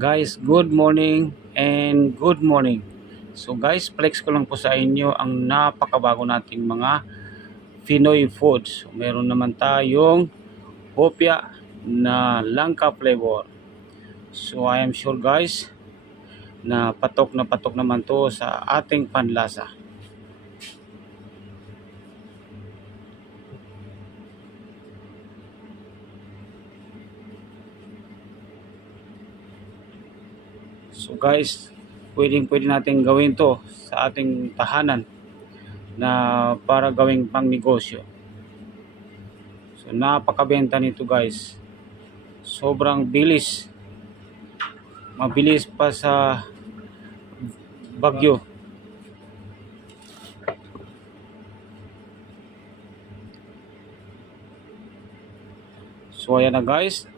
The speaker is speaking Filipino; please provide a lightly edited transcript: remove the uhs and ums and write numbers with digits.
Guys, good morning and good morning. So guys, flex ko lang po sa inyo ang napakabago nating mga Pinoy foods. So, meron naman tayong hopya na langka flavor. So I am sure guys na patok naman to sa ating panlasa. So guys, pwede natin gawin to sa ating tahanan na para gawing pang negosyo. So napakabenta nito guys. Sobrang bilis. Mabilis pa sa Bagyo. So ayan na guys.